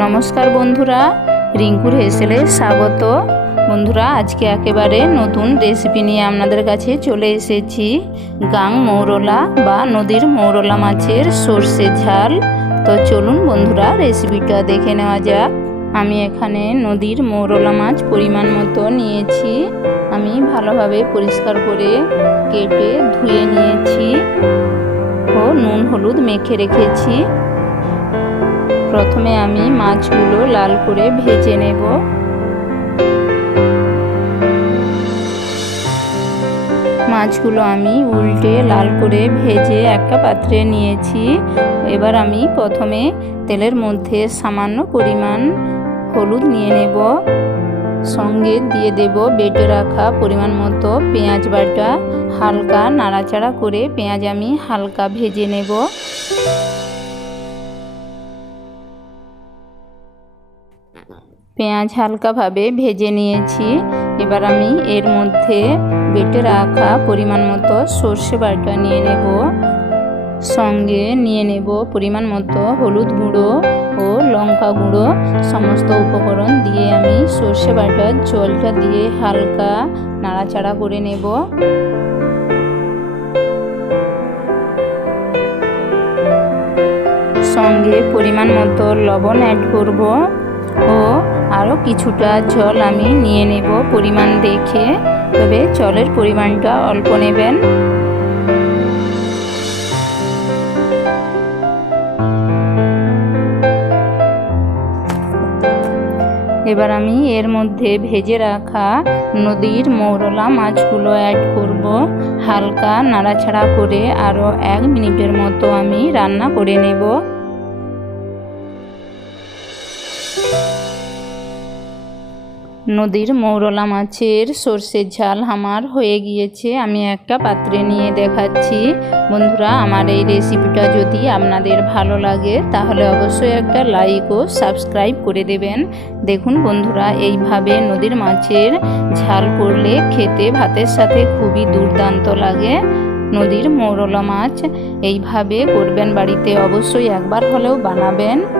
নমস্কার বন্ধুরা, রিঙ্কুর হেসেলে স্বাগত। বন্ধুরা, আজকে একেবারে নতুন রেসিপি নিয়ে আপনাদের কাছে চলে এসেছি। গাং মৌরলা বা নদীর মৌরলা মাছের সর্ষে ঝাল। তো চলুন বন্ধুরা রেসিপিটা দেখে নেওয়া যাক। আমি এখানে নদীর মৌরলা মাছ পরিমাণ মতো নিয়েছি। আমি ভালোভাবে পরিষ্কার করে কেটে ধুয়ে নিয়েছি। ও নুন হলুদ মেখে রেখেছি। প্রথমে আমি মাছগুলো লাল করে ভেজে নেব। মাছগুলো আমি উল্টে লাল করে ভেজে একটা পাত্রে নিয়েছি। এবার আমি প্রথমে তেলের মধ্যে সামান্য পরিমাণ হলুদ নিয়ে নেব। সঙ্গে দিয়ে দেব বেটে রাখা পরিমাণ মতো পেঁয়াজ বাটা। হালকা নাড়াচাড়া করে পেঁয়াজ আমি হালকা ভেজে নেব। পেঁয়াজ হালকাভাবে ভেজে নিয়েছি। এবার আমি এর মধ্যে বেটে রাখা পরিমাণ মতো সর্ষে বাটা নিয়ে নেব। সঙ্গে নিয়ে নেব পরিমাণ মতো হলুদ গুঁড়ো ও লঙ্কা গুঁড়ো। সমস্ত উপকরণ দিয়ে আমি সর্ষে বাটার জলটা দিয়ে হালকা নাড়াচাড়া করে নেব। সঙ্গে পরিমাণ মতো লবণ অ্যাড করব ও আরও কিছুটা জল আমি নিয়ে নেব পরিমাণ দেখে। তবে জলের পরিমাণটা অল্প নেবেন। এবার আমি এর মধ্যে ভেজে রাখা নদীর মৌরলা মাছগুলো অ্যাড করব। হালকা নাড়াছাড়া করে আরও এক মিনিটের মতো আমি রান্না করে নেব। নদীর মৌরলা মাছের সর্ষের ঝাল আমার হয়ে গিয়েছে। আমি একটা পাত্রে নিয়ে দেখাচ্ছি। বন্ধুরা, আমার এই রেসিপিটা যদি আপনাদের ভালো লাগে, তাহলে অবশ্যই একটা লাইক ও সাবস্ক্রাইব করে দেবেন। দেখুন বন্ধুরা, এইভাবে নদীর মাছের ঝাল করলে খেতে ভাতের সাথে খুবই দুর্দান্ত লাগে। নদীর মৌরলা মাছ এইভাবে করবেন বাড়িতে অবশ্যই একবার হলেও বানাবেন।